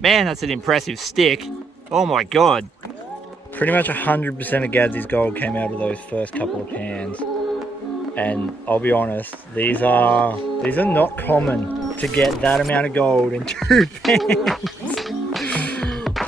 Man, that's an impressive stick. Oh my god. Pretty much 100% of Gadsy's gold came out of those first couple of pans. And I'll be honest, these are not common to get that amount of gold in 2 pans.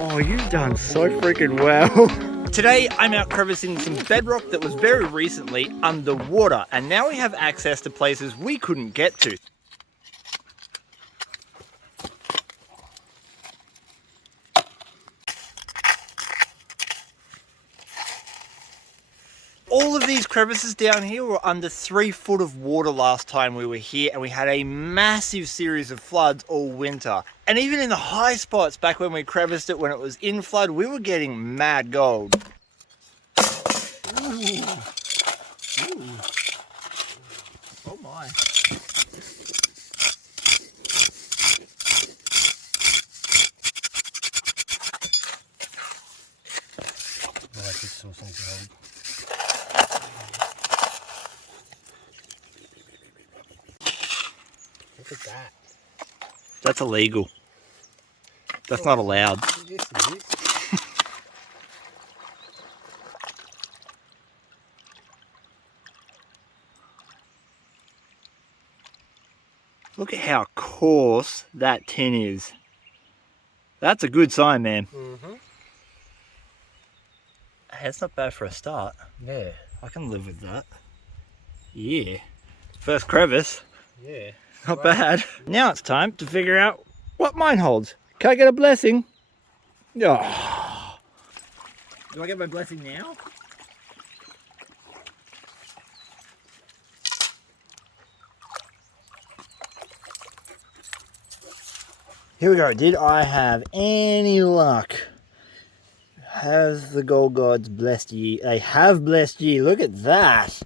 Oh, you've done so freaking well. Today, I'm out crevicing some bedrock that was very recently underwater, and now we have access to places we couldn't get to. All of these crevices down here were under 3 foot of water last time we were here, and we had a massive series of floods all winter. And even in the high spots back when we creviced it when it was in flood, we were getting mad gold. Ooh. Ooh. Oh my. I just saw some gold. Look at that. That's illegal. That's not allowed. Yes, it is. Look at how coarse that tin is. That's a good sign, man. Mm-hmm. Hey, it's not bad for a start. Yeah. I can live with that. Yeah. First crevice. Yeah. Not bad. Now it's time to figure out what mine holds. Can I get a blessing? Oh. Do I get my blessing now? Here we go. Did I have any luck? Has the gold gods blessed ye? They have blessed ye. Look at that.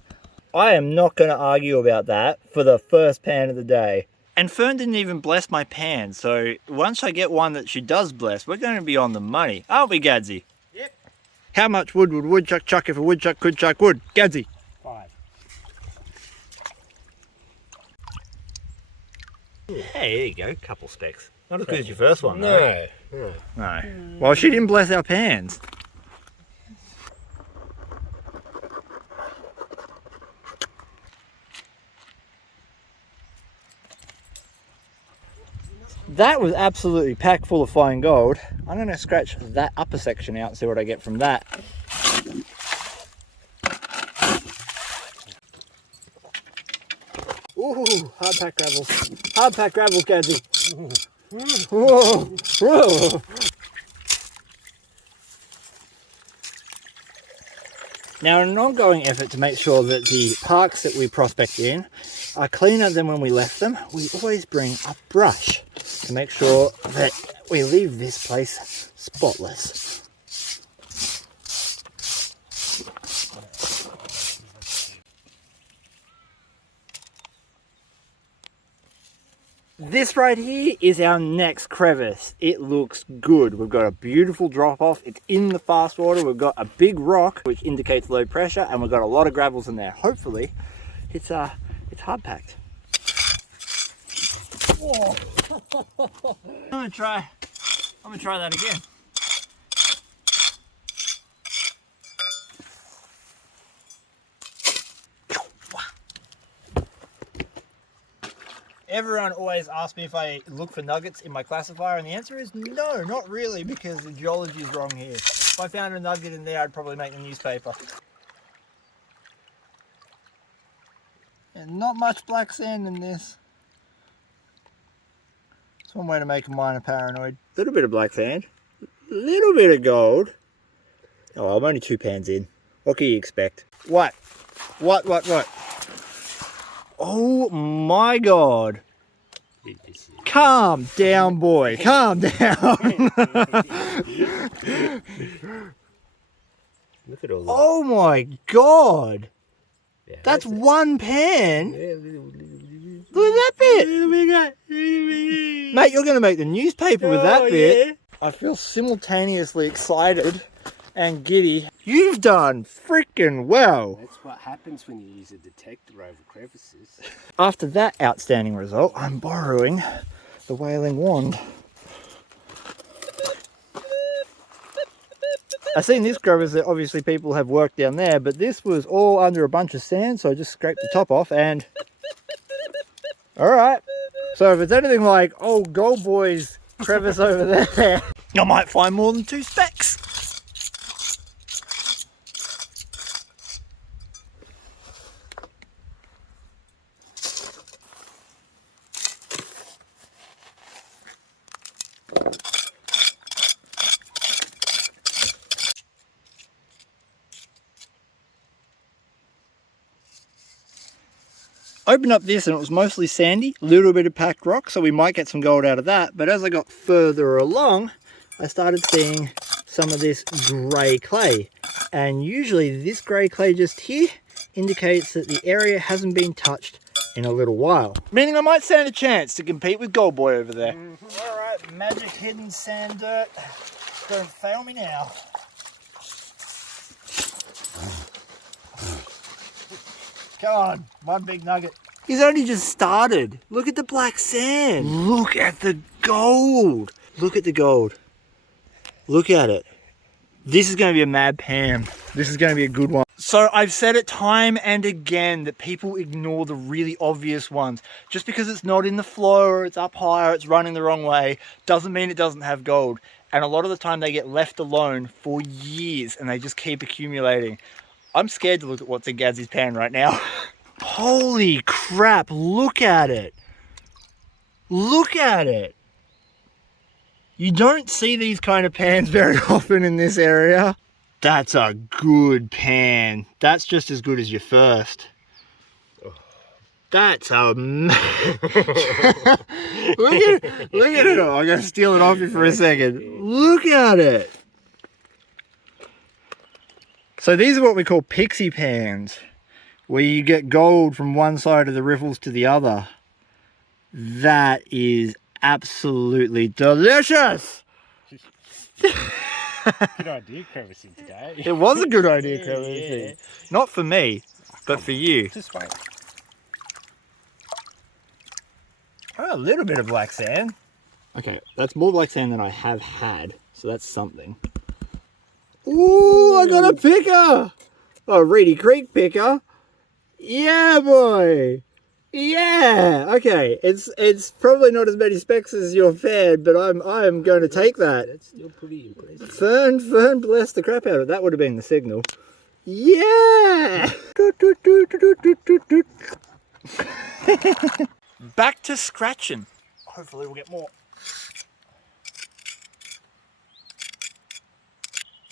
I am not going to argue about that for the first pan of the day. And Fern didn't even bless my pan, so once I get one that she does bless, we're going to be on the money. Aren't we, Gadsy? Yep. How much wood would woodchuck chuck if a woodchuck could chuck wood? Gadsy? 5. Hey, there you go. Couple specks. Not as good as your first one, No. though. No. Well, she didn't bless our pans. That was absolutely packed full of fine gold. I'm going to scratch that upper section out and see what I get from that. Ooh, hard pack gravels. Hard pack gravels, Gadsy. Whoa, whoa. Now, in an ongoing effort to make sure that the parks that we prospect in are cleaner than when we left them, we always bring a brush to make sure that we leave this place spotless. This right here is our next crevice. It looks good. We've got a beautiful drop off. It's in the fast water. We've got a big rock which indicates low pressure, and we've got a lot of gravels in there. Hopefully it's hard packed. Whoa. I'm gonna try that again. Everyone always asks me if I look for nuggets in my classifier, and the answer is no, not really, because the geology is wrong here. If I found a nugget in there, I'd probably make the newspaper. And not much black sand in this. It's one way to make a miner paranoid. A little bit of black sand, a little bit of gold. Oh, well, I'm only 2 pans in. What can you expect? What? What? Oh my God. Calm down, boy. Calm down. Look at all that. Oh my God. Yeah, That's 1 pan. Look at that bit. Mate, you're going to make the newspaper with that bit. Yeah. I feel simultaneously excited and giddy. You've done freaking well. That's what happens when you use a detector over crevices. After that outstanding result, I'm borrowing the whaling wand. I seen this crevice that obviously people have worked down there, but this was all under a bunch of sand, so I just scraped the top off and... Alright. So if it's anything like old Gold Boy's crevice over there, I might find more than 2 specks. Opened up this and it was mostly sandy, a little bit of packed rock, so we might get some gold out of that. But as I got further along, I started seeing some of this grey clay. And usually this grey clay just here indicates that the area hasn't been touched in a little while. Meaning I might stand a chance to compete with Gold Boy over there. Alright, magic hidden sand dirt. Don't fail me now. Come on, one big nugget. He's only just started. Look at the black sand. Look at the gold. Look at the gold. Look at it. This is going to be a mad Pam. This is going to be a good one. So I've said it time and again that people ignore the really obvious ones. Just because it's not in the flow or it's up high or it's running the wrong way doesn't mean it doesn't have gold. And a lot of the time they get left alone for years and they just keep accumulating. I'm scared to look at what's in Gadsy's pan right now. Holy crap, look at it. Look at it. You don't see these kind of pans very often in this area. That's a good pan. That's just as good as your first. That's a... look at it. I'm going to steal it off you for a second. Look at it. So these are what we call pixie pans, where you get gold from one side of the riffles to the other. That is absolutely delicious. Good idea crevicing today. It was a good idea crevicing. Yeah. Not for me, but for you. Just wait. Oh, a little bit of black sand. Okay, that's more black sand than I have had, so that's something. Ooh, I got a picker! Oh, Reedy Creek picker. Yeah, boy. Yeah. Okay, it's probably not as many specks as your Fern, but I'm going to take that. That's still pretty impressive. Fern blessed the crap out of it. That would have been the signal. Yeah. Back to scratching. Hopefully we'll get more.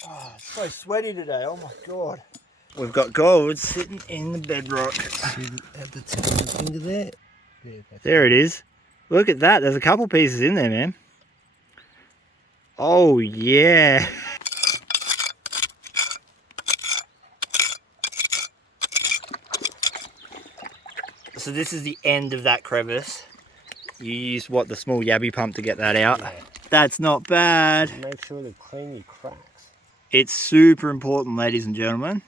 Oh, it's so sweaty today. Oh my god. We've got gold sitting in the bedrock. At the tip of the finger there. Yeah, There it is. Look at that. There's a couple pieces in there, man. Oh yeah. So this is the end of that crevice. You use what, the small yabby pump to get that out. Yeah. That's not bad. Make sure to clean your cracks. It's super important, ladies and gentlemen,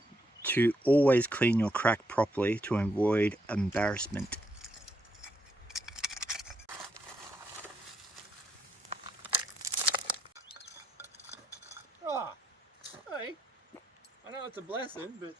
to always clean your crack properly to avoid embarrassment. Oh, hey, I know it's a blessing, but...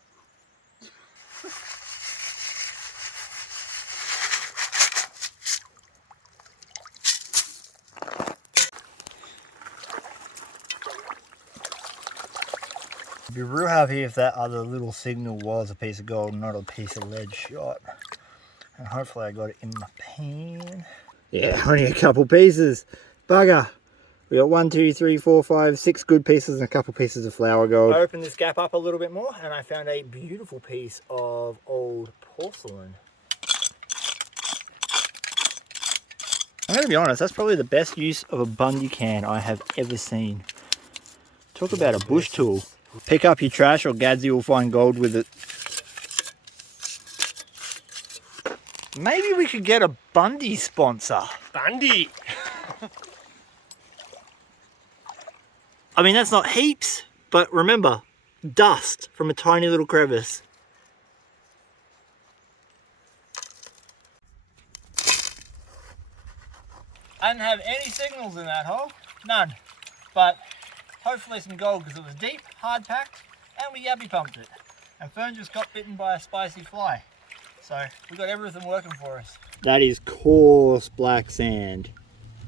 I'd be real happy if that other little signal was a piece of gold, not a piece of lead shot. And hopefully I got it in my pan. Yeah, only a couple pieces. Bugger. We got 1, 2, 3, 4, 5, 6 good pieces and a couple pieces of flour gold. I opened this gap up a little bit more and I found a beautiful piece of old porcelain. I'm going to be honest, that's probably the best use of a Bundy can I have ever seen. Talk about a bush tool. Pick up your trash or Gadsy will find gold with it. Maybe we could get a Bundy sponsor. Bundy! I mean, that's not heaps, but remember, dust from a tiny little crevice. I didn't have any signals in that hole. None. But hopefully some gold because it was deep, hard packed, and we yabby pumped it. And Fern just got bitten by a spicy fly. So we got everything working for us. That is coarse black sand.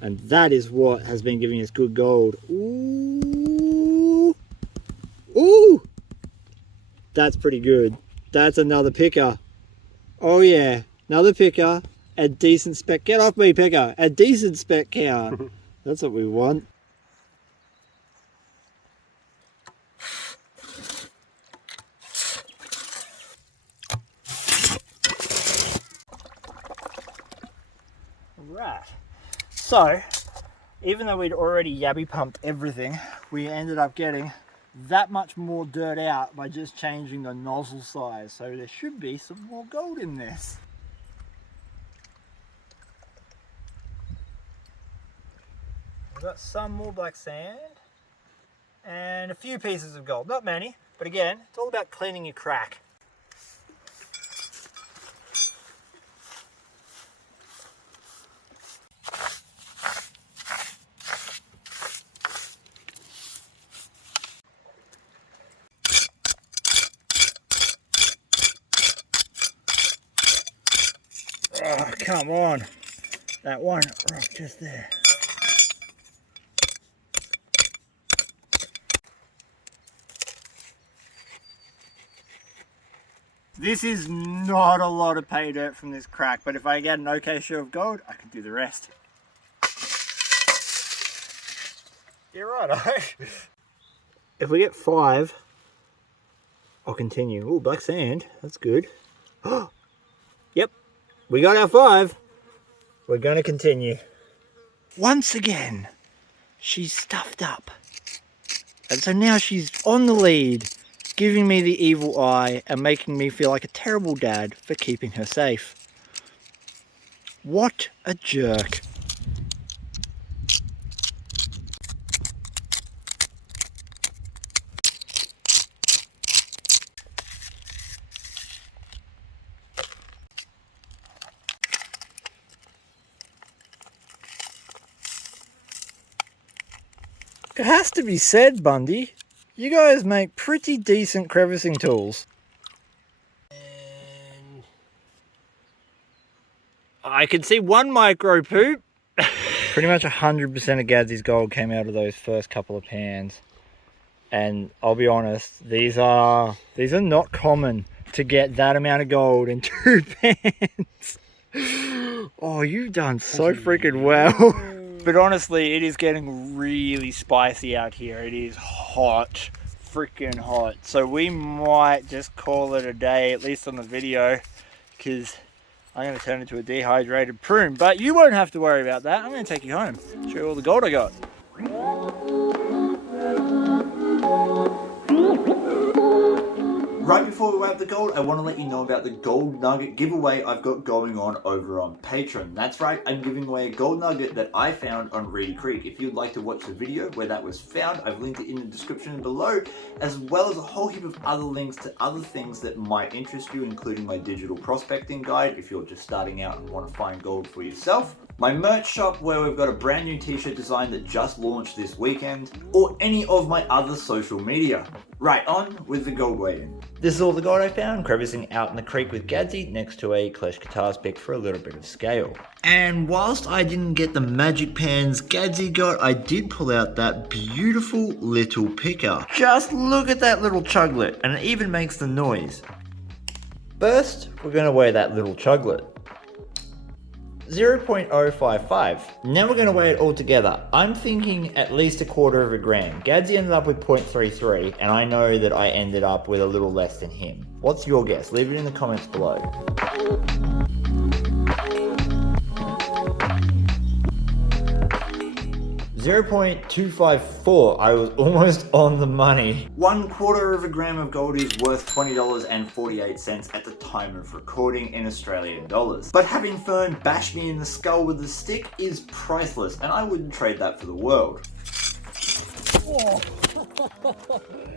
And that is what has been giving us good gold. Ooh. Ooh. That's pretty good. That's another picker. Oh yeah, another picker. A decent spec. Get off me, picker. A decent spec count. That's what we want. Right. So, even though we'd already yabby pumped everything, we ended up getting that much more dirt out by just changing the nozzle size. So there should be some more gold in this. We've got some more black sand and a few pieces of gold. Not many, but again, it's all about cleaning your crack. Oh, come on. That one rock just there. This is not a lot of pay dirt from this crack, but if I get an okay share of gold, I can do the rest. You're right, If we get 5, I'll continue. Oh, black sand, that's good. Yep, we got our 5. We're gonna continue. Once again, she's stuffed up. And so now she's on the lead, giving me the evil eye and making me feel like a terrible dad for keeping her safe. What a jerk. It has to be said, Bundy, you guys make pretty decent crevicing tools. And I can see one micro poop. Pretty much 100% of Gadsy's gold came out of those first couple of pans. And I'll be honest, these are not common to get that amount of gold in 2 pans. Oh, you've done so freaking well. But honestly, it is getting really spicy out here. It is hot, freaking hot. So we might just call it a day, at least on the video, because I'm going to turn into a dehydrated prune. But you won't have to worry about that. I'm going to take you home, show you all the gold I got. Right before we wrap the gold, I want to let you know about the gold nugget giveaway I've got going on over on Patreon. That's right, I'm giving away a gold nugget that I found on Reedy Creek. If you'd like to watch the video where that was found, I've linked it in the description below, as well as a whole heap of other links to other things that might interest you, including my digital prospecting guide if you're just starting out and want to find gold for yourself, my merch shop where we've got a brand new t-shirt design that just launched this weekend, or any of my other social media. Right, on with the gold weighing. This is all the gold I found crevicing out in the creek with Gadsy next to a Clash Guitars pick for a little bit of scale. And whilst I didn't get the magic pans Gadsy got, I did pull out that beautiful little picker. Just look at that little chuglet, and it even makes the noise. First, we're going to weigh that little chuglet. 0.055. Now we're going to weigh it all together. I'm thinking at least 1/4 gram. Gadsy ended up with 0.33, and I know that I ended up with a little less than him. What's your guess? Leave it in the comments below. 0.254, I was almost on the money. 1/4 gram of gold is worth $20.48 at the time of recording in Australian dollars. But having Fern bash me in the skull with a stick is priceless, and I wouldn't trade that for the world.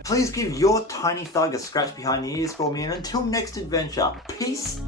Please give your tiny thug a scratch behind the ears for me, and until next adventure, peace.